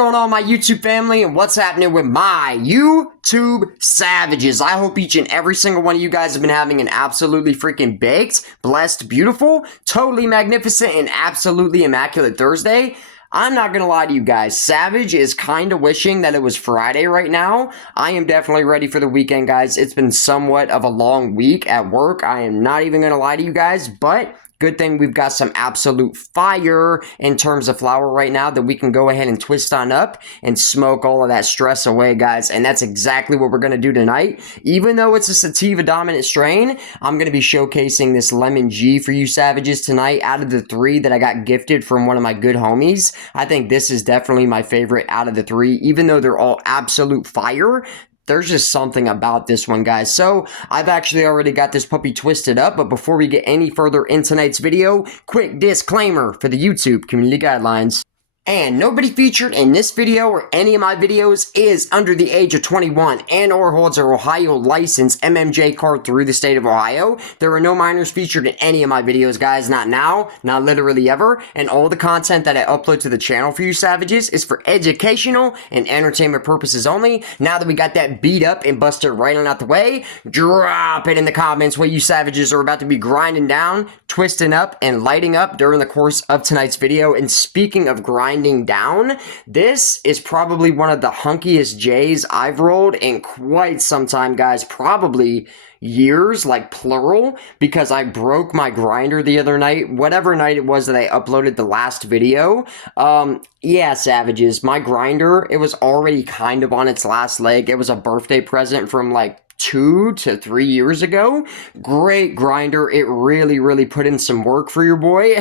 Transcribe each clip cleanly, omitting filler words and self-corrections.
going on, my YouTube family, and what's happening with my YouTube savages? I hope each and every single one of you guys have been having an absolutely freaking baked, blessed, beautiful, totally magnificent, and absolutely immaculate Thursday. I'm not gonna lie to you guys, Savage is kind of wishing that it was Friday right now. I am definitely ready for the weekend, guys. It's been somewhat of a long week at work. I am not even gonna lie to you guys, but good thing we've got some absolute fire in terms of flower right now that we can go ahead and twist on up and smoke all of that stress away, guys. And that's exactly what we're going to do tonight. Even though it's a sativa dominant strain, I'm going to be showcasing this Lemon G for you savages tonight. Out of the three that I got gifted from one of my good homies, I think this is definitely my favorite out of the three. Even though they're all absolute fire, there's just something about this one, guys. So I've actually already got this puppy twisted up, but before we get any further in tonight's video, quick disclaimer for the YouTube community guidelines. And nobody featured in this video or any of my videos is under the age of 21 and or holds a Ohio license MMJ card through the state of Ohio. There are no minors featured in any of my videos, guys. Not now, not literally ever. And all the content that I upload to the channel for you savages is for educational and entertainment purposes only. Now that we got that beat up and busted right on out the way, drop it in the comments what you savages are about to be grinding down, twisting up, and lighting up during the course of tonight's video. And speaking of grinding down, this is probably one of the hunkiest J's I've rolled in quite some time, guys. Probably years, like plural, because I broke my grinder the other night, whatever night it was that I uploaded the last video. Yeah, savages, my grinder, it was already kind of on its last leg. It was a birthday present from like 2 to 3 years ago. Great grinder. It really put in some work for your boy.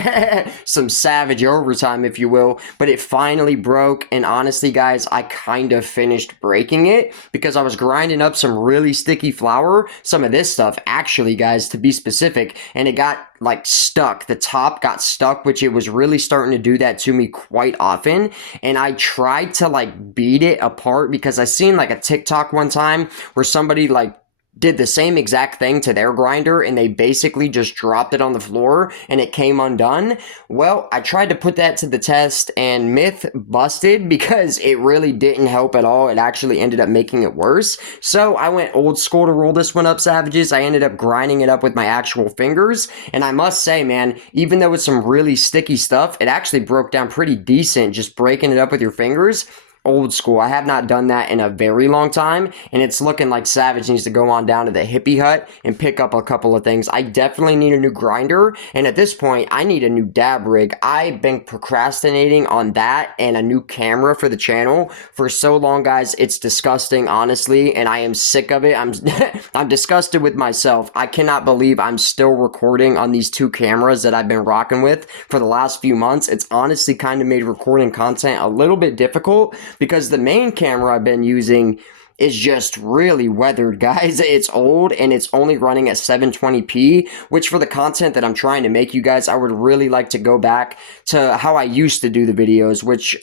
Some savage overtime, if you will. But it finally broke, and honestly, guys, I kind of finished breaking it because I was grinding up some really sticky flour. Some of this stuff, actually, guys, to be specific, and it got like stuck. The top got stuck, which it was really starting to do that to me quite often. And I tried to like beat it apart because I seen like a TikTok one time where somebody like did the same exact thing to their grinder and they basically just dropped it on the floor and it came undone. Well, I tried to put that to the test and myth busted because it really didn't help at all. It actually ended up making it worse. So I went old school to roll this one up, savages. I ended up grinding it up with my actual fingers, and I must say, man, even though it's some really sticky stuff, it actually broke down pretty decent just breaking it up with your fingers. Old school. I have not done that in a very long time, and it's looking like Savage needs to go on down to the hippie hut and pick up a couple of things. I definitely need a new grinder, and at this point, I need a new dab rig. I've been procrastinating on that and a new camera for the channel for so long, guys. It's disgusting, honestly, and I am sick of it. I'm disgusted with myself. I cannot believe I'm still recording on these two cameras that I've been rocking with for the last few months. It's honestly kind of made recording content a little bit difficult, because the main camera I've been using is just really weathered, guys. It's old and it's only running at 720p, which for the content that I'm trying to make you guys, I would really like to go back to how I used to do the videos, which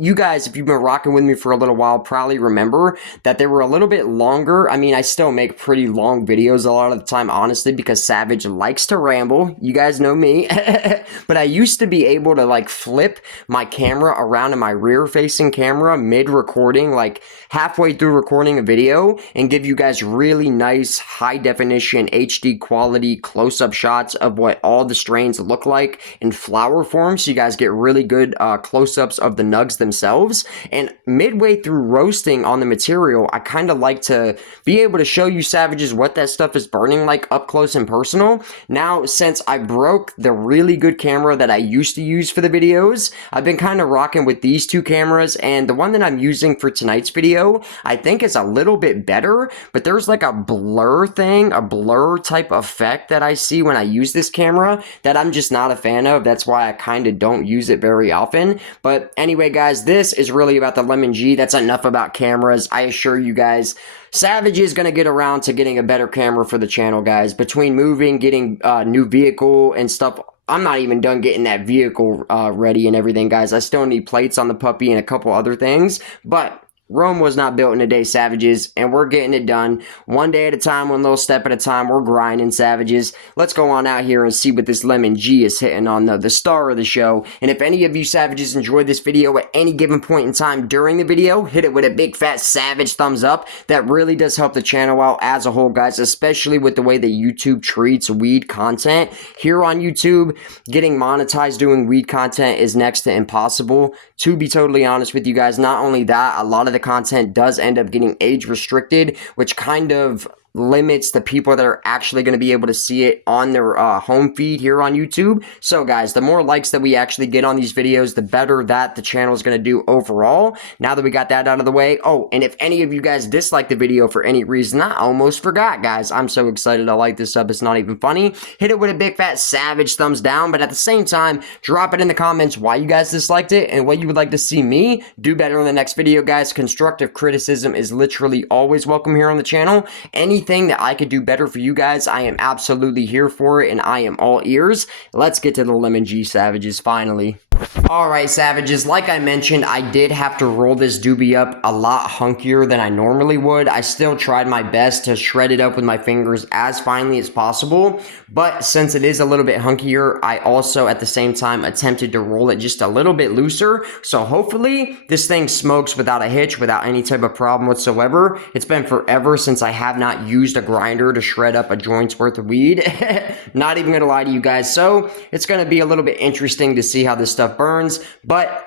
you guys, if you've been rocking with me for a little while, probably remember that they were a little bit longer. I mean, I still make pretty long videos a lot of the time, honestly, because Savage likes to ramble. You guys know me. But I used to be able to, like, flip my camera around in my rear-facing camera mid-recording, like, halfway through recording a video, and give you guys really nice, high-definition, HD quality close-up shots of what all the strains look like in flower form, so you guys get really good close-ups of the nugs themselves. And midway through roasting on the material, I kind of like to be able to show you savages what that stuff is burning like up close and personal. Now, since I broke the really good camera that I used to use for the videos, I've been kind of rocking with these two cameras, and the one that I'm using for tonight's video, I think is a little bit better, but there's like a blur thing, a blur type effect that I see when I use this camera that I'm just not a fan of. That's why I kind of don't use it very often. But anyway, guys, this is really about the Lemon G. That's enough about cameras. I assure you guys, Savage is going to get around to getting a better camera for the channel, guys. Between moving, getting a new vehicle and stuff, I'm not even done getting that vehicle ready and everything, guys. I still need plates on the puppy and a couple other things. But Rome was not built in a day, savages, and we're getting it done. One day at a time, one little step at a time. We're grinding, savages. Let's go on out here and see what this Lemon G is hitting on the star of the show. And if any of you savages enjoyed this video at any given point in time during the video, hit it with a big fat savage thumbs up. That really does help the channel out as a whole, guys, especially with the way that YouTube treats weed content. Here on YouTube, getting monetized doing weed content is next to impossible. To be totally honest with you guys, not only that, a lot of the content does end up getting age restricted, which kind of limits the people that are actually going to be able to see it on their home feed here on YouTube. So guys, the more likes that we actually get on these videos, the better that the channel is going to do overall. Now that we got that out of the way, oh, and if any of you guys dislike the video for any reason, I almost forgot, guys. I'm so excited to light this up, it's not even funny. Hit it with a big fat savage thumbs down, but at the same time, drop it in the comments why you guys disliked it and what you would like to see me do better in the next video, guys. Constructive criticism is literally always welcome here on the channel. Anything that I could do better for you guys, I am absolutely here for it, and I am all ears. Let's get to the Lemon G, savages, finally. Alright, savages, like I mentioned, I did have to roll this doobie up a lot hunkier than I normally would. I still tried my best to shred it up with my fingers as finely as possible, but since it is a little bit hunkier, I also at the same time attempted to roll it just a little bit looser, so hopefully this thing smokes without a hitch, without any type of problem whatsoever. It's been forever since I have not used a grinder to shred up a joint's worth of weed. Not even gonna lie to you guys, so it's gonna be a little bit interesting to see how this stuff burns, but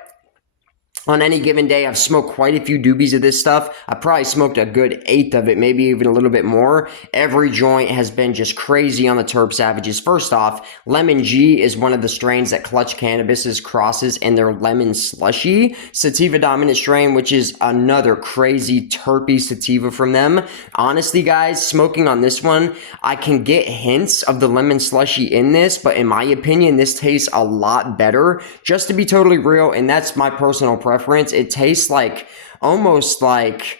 on any given day, I've smoked quite a few doobies of this stuff. I probably smoked a good 1/8 of it, maybe even a little bit more. Every joint has been just crazy on the terp, savages. First off, Lemon G is one of the strains that Clutch Cannabis crosses in their lemon slushy sativa dominant strain, which is another crazy terpy sativa from them. Honestly, guys, smoking on this one, I can get hints of the lemon slushy in this, but in my opinion, this tastes a lot better. Just to be totally real, and that's my personal preference, it tastes like almost like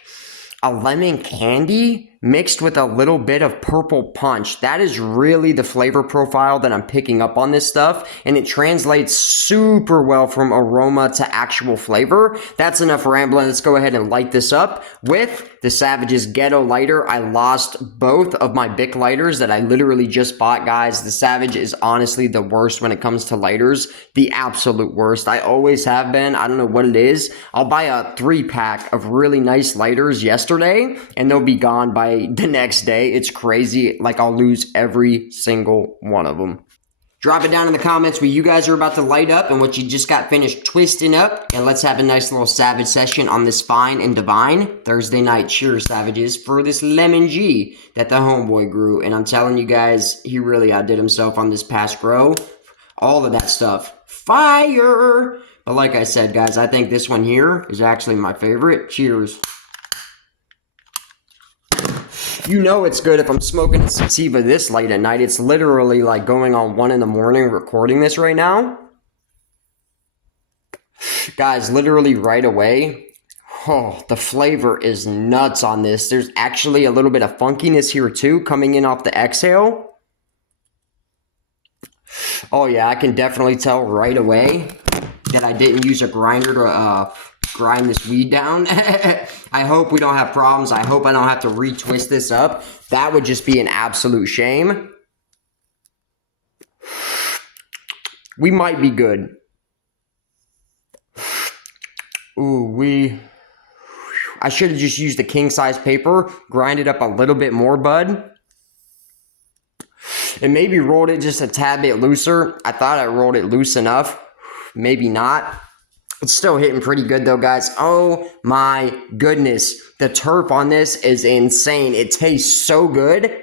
a lemon candy mixed with a little bit of purple punch. That is really the flavor profile that I'm picking up on this stuff, and it translates super well from aroma to actual flavor. That's enough rambling. Let's go ahead and light this up with the Savage's Ghetto Lighter. I lost both of my Bic lighters that I literally just bought, guys. The Savage is honestly the worst when it comes to lighters. The absolute worst. I always have been. I don't know what it is. I'll buy a 3-pack of really nice lighters yesterday, and they'll be gone by the next day. It's crazy. Like, I'll lose every single one of them. Drop it down in the comments what you guys are about to light up and what you just got finished twisting up. And let's have a nice little Savage session on this fine and divine Thursday night. Cheers, savages, for this Lemon G that the homeboy grew. And I'm telling you guys, he really outdid himself on this past grow. All of that stuff. Fire! But like I said, guys, I think this one here is actually my favorite. Cheers. You know it's good if I'm smoking a sativa this late at night. It's literally like going on 1 in the morning recording this right now. Guys, literally right away. Oh, the flavor is nuts on this. There's actually a little bit of funkiness here too, coming in off the exhale. Oh yeah, I can definitely tell right away that I didn't use a grinder to grind this weed down. I hope we don't have problems. I hope I don't have to retwist this up. That would just be an absolute shame. We might be good. Ooh, I should have just used the king size paper, grind it up a little bit more, bud. And maybe rolled it just a tad bit looser. I thought I rolled it loose enough. Maybe not. It's still hitting pretty good though, guys. Oh my goodness. The terp on this is insane. It tastes so good.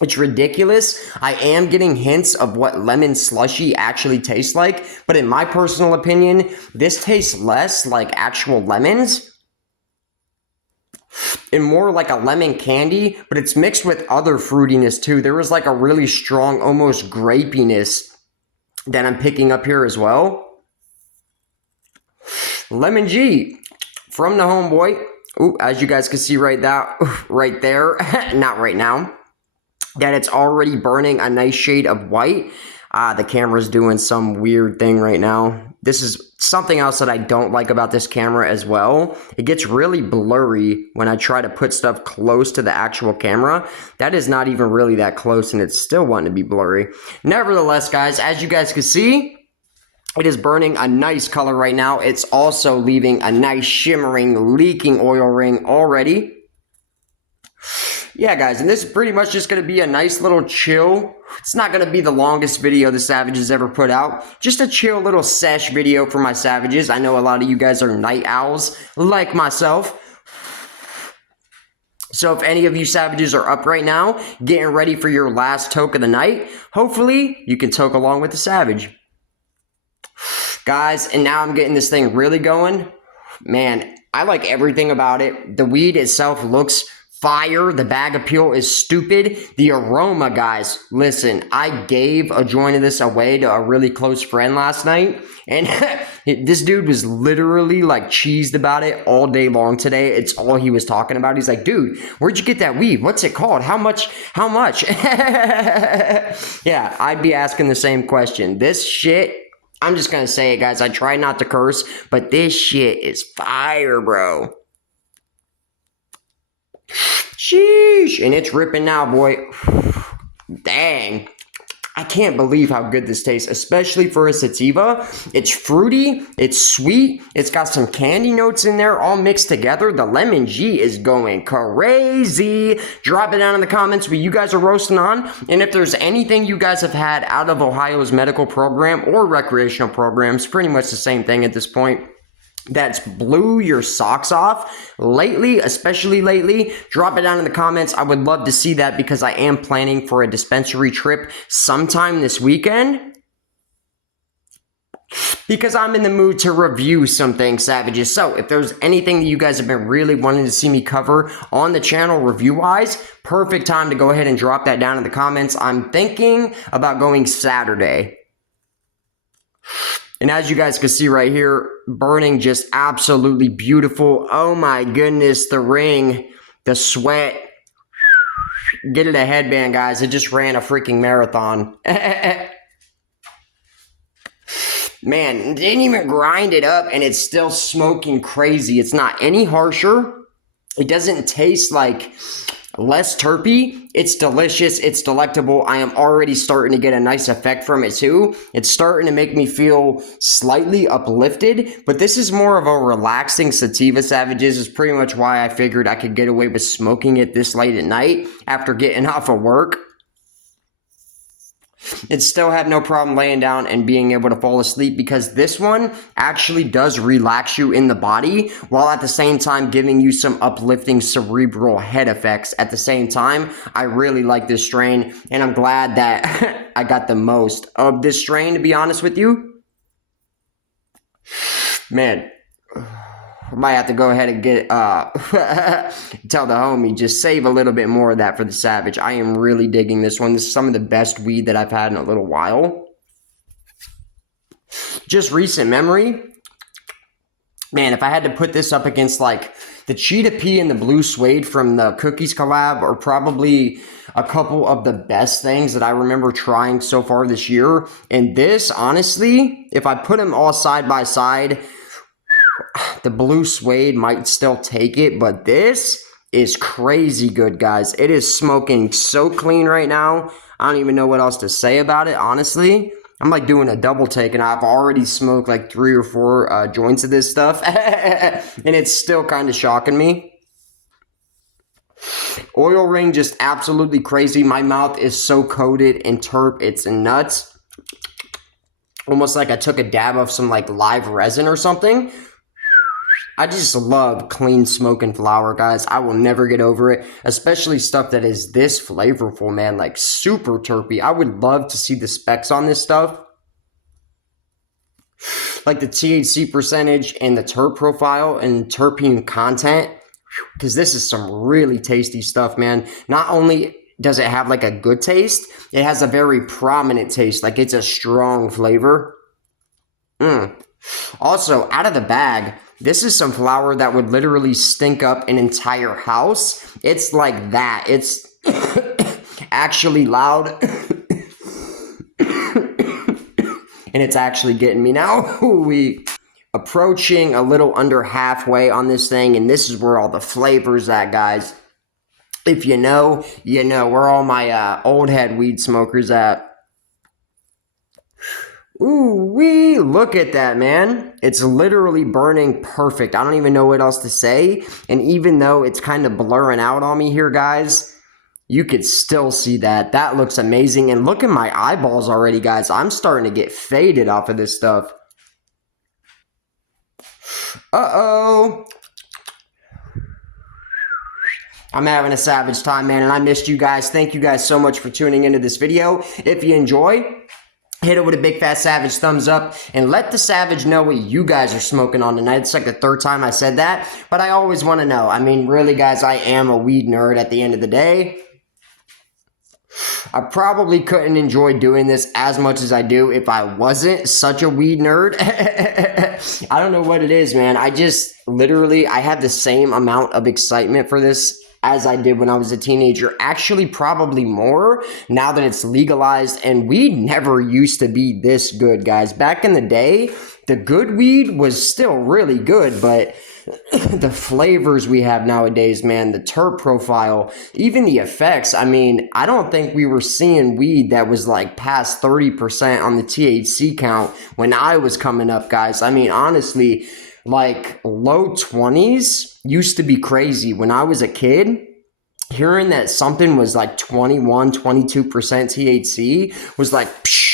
It's ridiculous. I am getting hints of what lemon slushy actually tastes like, but in my personal opinion, this tastes less like actual lemons and more like a lemon candy, but it's mixed with other fruitiness too. There is like a really strong, almost grapiness that I'm picking up here as well. Lemon G from the homeboy. Ooh, as you guys can see right there, not right now, that it's already burning a nice shade of white. The camera's doing some weird thing right now. this is something else that I don't like about this camera as well. It gets really blurry when I try to put stuff close to the actual camera. That is not even really that close, and it's still wanting to be blurry. Nevertheless, guys, as you guys can see, it is burning a nice color right now. It's also leaving a nice shimmering, leaking oil ring already. Yeah, guys, and this is pretty much just going to be a nice little chill. It's not going to be the longest video the Savages ever put out. Just a chill little sesh video for my Savages. I know a lot of you guys are night owls like myself. So if any of you Savages are up right now, getting ready for your last toke of the night, hopefully you can toke along with the Savage. Guys, and now I'm getting this thing really going. Man, I like everything about it. The weed itself looks fire. The bag appeal is stupid. The aroma, guys, listen, I gave a joint of this away to a really close friend last night, and this dude was literally like cheesed about it all day long today. It's all he was talking about. He's like, dude, where'd you get that weed? What's it called? How much? Yeah, I'd be asking the same question. This shit, I'm just gonna say it, guys, I try not to curse, but this shit is fire, bro. Sheesh, and it's ripping now, boy. Dang, I can't believe how good this tastes, especially for a sativa. It's fruity, it's sweet, it's got some candy notes in there all mixed together. The lemon G is going crazy. Drop it down in the comments what you guys are roasting on, and if there's anything you guys have had out of Ohio's medical program or recreational programs, pretty much the same thing at this point, that's blew your socks off lately, especially lately, drop it down in the comments. I would love to see that because I am planning for a dispensary trip sometime this weekend, because I'm in the mood to review some things, Savages. So if there's anything that you guys have been really wanting to see me cover on the channel review-wise, perfect time to go ahead and drop that down in the comments. I'm thinking about going Saturday. And as you guys can see right here, burning just absolutely beautiful. Oh my goodness, the ring, the sweat. Get it a headband, guys. It just ran a freaking marathon. Man, didn't even grind it up and it's still smoking crazy. It's not any harsher. It doesn't taste like less terpy. It's delicious. It's delectable. I am already starting to get a nice effect from it too. It's starting to make me feel slightly uplifted, but this is more of a relaxing sativa, Savages. Is pretty much why I figured I could get away with smoking it this late at night after getting off of work. And still have no problem laying down and being able to fall asleep, because this one actually does relax you in the body while at the same time giving you some uplifting cerebral head effects at the same time. I really like this strain, and I'm glad that I got the most of this strain, to be honest with you. Man, I might have to go ahead and get, tell the homie, just save a little bit more of that for the Savage. I am really digging this one. This is some of the best weed that I've had in a little while. Just recent memory. Man, if I had to put this up against, like, the Cheetah Pea and the Blue Suede from the Cookies collab are probably a couple of the best things that I remember trying so far this year. And this, honestly, if I put them all side by side, the Blue Suede might still take it, but this is crazy good, guys. It is smoking so clean right now. I don't even know what else to say about it, honestly. I'm like doing a double take, and I've already smoked like 3 or 4 joints of this stuff, and it's still kind of shocking me. Oil ring just absolutely crazy. My mouth is so coated in terp, it's nuts. Almost like I took a dab of some like live resin or something. I just love clean smoking flower, guys. I will never get over it, especially stuff that is this flavorful, man, like super terpy. I would love to see the specs on this stuff, like the THC percentage and the terp profile and terpene content, because this is some really tasty stuff, man. Not only does it have like a good taste, it has a very prominent taste, like it's a strong flavor. Also, out of the bag, this is some flower that would literally stink up an entire house. It's like that. It's actually loud. and it's actually getting me. Now we approaching a little under halfway on this thing, and this is where all the flavors at, guys. If you know, you know. Where all my old head weed smokers at. Ooh wee, look at that, man. It's literally burning perfect. I don't even know what else to say. And even though it's kind of blurring out on me here, guys, you could still see that. That looks amazing. And look at my eyeballs already, guys. I'm starting to get faded off of this stuff. Uh-oh. I'm having a savage time, man, and I missed you guys. Thank you guys so much for tuning into this video. If you enjoy, hit it with a big fat savage thumbs up and let the savage know what you guys are smoking on tonight. It's like the third time I said that, but I always want to know. I mean, really, guys, I am a weed nerd at the end of the day. I probably couldn't enjoy doing this as much as I do if I wasn't such a weed nerd. I don't know what it is, man. I just literally, I have the same amount of excitement for this as I did when I was a teenager. Actually, probably more now that it's legalized, and weed never used to be this good, guys. Back in the day, the good weed was still really good, but the flavors we have nowadays, man, the terp profile, even the effects. I mean, I don't think we were seeing weed that was like past 30% on the THC count when I was coming up, guys. I mean, honestly, like low 20s used to be crazy. When I was a kid, hearing that something was like 21, 22% THC was like, psh.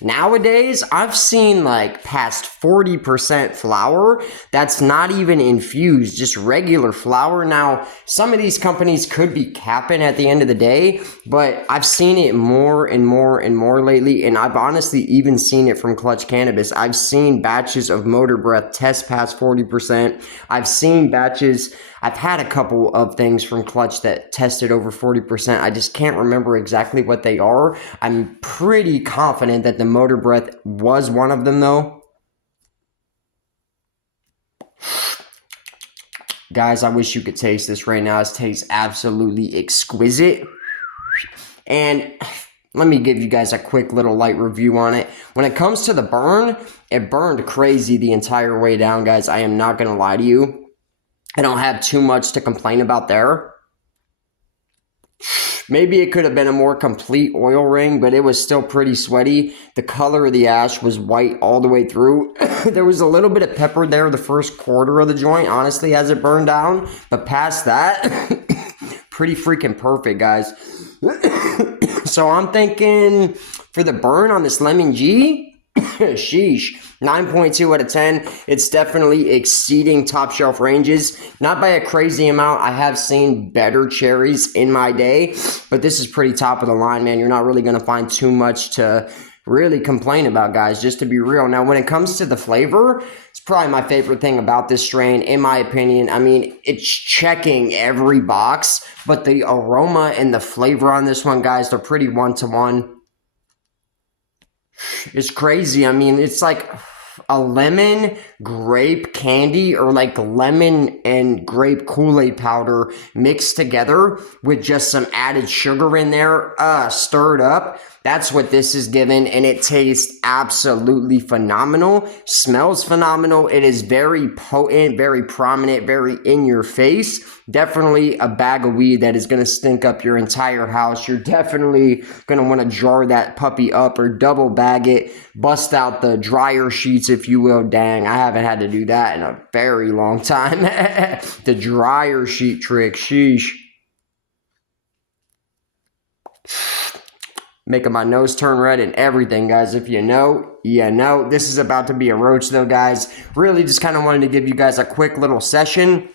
Nowadays, I've seen like past 40% flower that's not even infused, just regular flower. Now, some of these companies could be capping at the end of the day, but I've seen it more and more and more lately, and I've honestly even seen it from Clutch Cannabis. I've seen batches of Motor Breath test past 40%. I've seen batches, I've had a couple of things from Clutch that tested over 40%. I just can't remember exactly what they are. I'm pretty confident that the Motor Breath was one of them, though. Guys, I wish you could taste this right now. It tastes absolutely exquisite. And let me give you guys a quick little light review on it. When it comes to the burn, it burned crazy the entire way down, guys. I am not going to lie to you. I don't have too much to complain about there. Maybe it could have been a more complete oil ring, but it was still pretty sweaty. The color of the ash was white all the way through. There was a little bit of pepper there the first quarter of the joint, honestly, as it burned down. But past that, pretty freaking perfect, guys. So I'm thinking for the burn on this Lemon G, sheesh, 9.2 out of 10. It's definitely exceeding top shelf ranges. Not by a crazy amount. I have seen better cherries in my day, but this is pretty top of the line, man. You're not really going to find too much to really complain about, guys, just to be real. Now, when it comes to the flavor, it's probably my favorite thing about this strain, in my opinion. I mean, it's checking every box, but the aroma and the flavor on this one, guys, they're pretty one-to-one. It's crazy. I mean, it's like a lemon grape candy, or like lemon and grape Kool-Aid powder mixed together with just some added sugar in there, stirred up. That's what this is given, and it tastes absolutely phenomenal. Smells phenomenal. It is very potent, very prominent, very in your face. Definitely a bag of weed that is going to stink up your entire house. You're definitely going to want to jar that puppy up or double bag it, bust out the dryer sheets, if you will. Dang, I haven't had to do that in a very long time. The dryer sheet trick, sheesh. Making my nose turn red and everything, guys. If you know, you know. This is about to be a roach, though, guys. Really just kind of wanted to give you guys a quick little session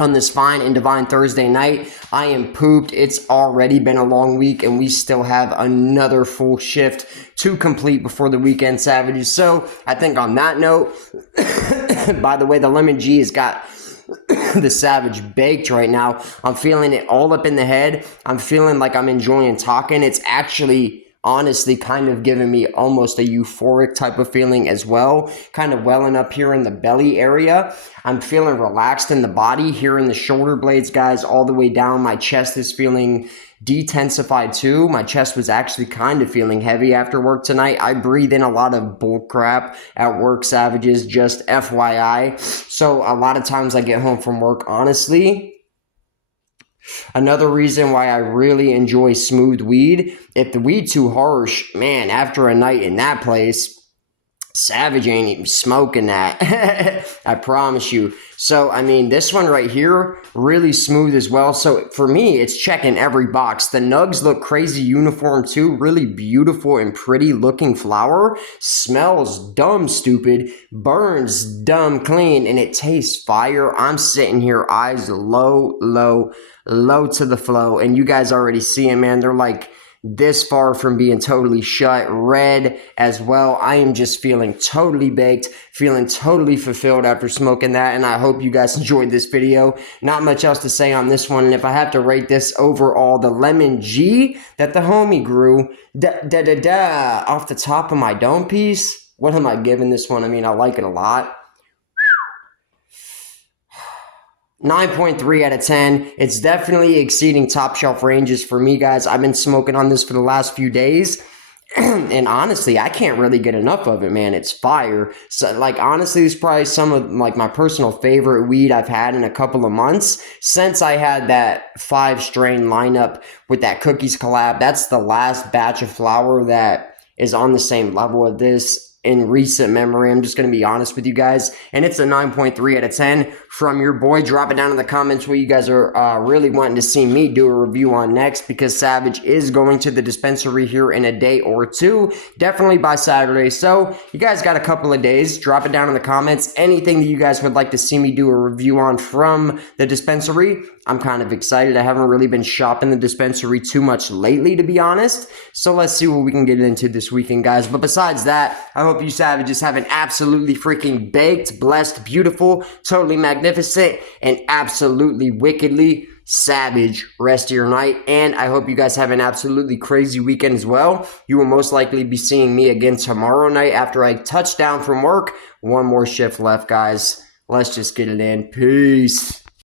on this fine and divine Thursday night. I am pooped. It's already been a long week, and we still have another full shift to complete before the weekend, savages. So I think on that note, by the way, the Lemon G has got the savage baked right now. I'm feeling it all up in the head. I'm feeling like I'm enjoying talking. It's actually honestly kind of giving me almost a euphoric type of feeling as well, kind of welling up here in the belly area. I'm feeling relaxed in the body here in the shoulder blades, guys, all the way down. My chest is feeling detensified too. My chest was actually kind of feeling heavy after work tonight. I breathe in a lot of bull crap at work, Savages, just FYI. So a lot of times I get home from work, honestly. Another reason why I really enjoy smooth weed, if the weed too harsh, man, after a night in that place, Savage ain't even smoking that. I promise you. So, I mean, this one right here, really smooth as well. So, for me, it's checking every box. The nugs look crazy uniform too. Really beautiful and pretty looking flower. Smells dumb stupid. Burns dumb clean. And it tastes fire. I'm sitting here, eyes low, low, low to the flow. And you guys already see it, man. They're like this far from being totally shut, red as well. I am just feeling totally baked, feeling totally fulfilled after smoking that, and I hope you guys enjoyed this video. Not much else to say on this one, and if I have to rate this overall, the Lemon G that the homie grew, off the top of my dome piece, what am I giving this one? I mean, I like it a lot. 9.3 out of 10. It's definitely exceeding top shelf ranges for me, guys. I've been smoking on this for the last few days. And honestly, I can't really get enough of it, man. It's fire. So, like, honestly, it's probably some of, like, my personal favorite weed I've had in a couple of months since I had that 5-strain lineup with that Cookies collab. That's the last batch of flower that is on the same level of this in recent memory. I'm just going to be honest with you guys. And it's a 9.3 out of 10 from your boy. Drop it down in the comments what you guys are really wanting to see me do a review on next, because Savage is going to the dispensary here in a day or two, definitely by Saturday. So you guys got a couple of days. Drop it down in the comments. Anything that you guys would like to see me do a review on from the dispensary. I'm kind of excited. I haven't really been shopping the dispensary too much lately, to be honest. So let's see what we can get into this weekend, guys. But besides that, I hope you Savages have an absolutely freaking baked, blessed, beautiful, totally magnificent, and absolutely wickedly savage rest of your night. And I hope you guys have an absolutely crazy weekend as well. You will most likely be seeing me again tomorrow night after I touch down from work. One more shift left, guys. Let's just get it in. Peace.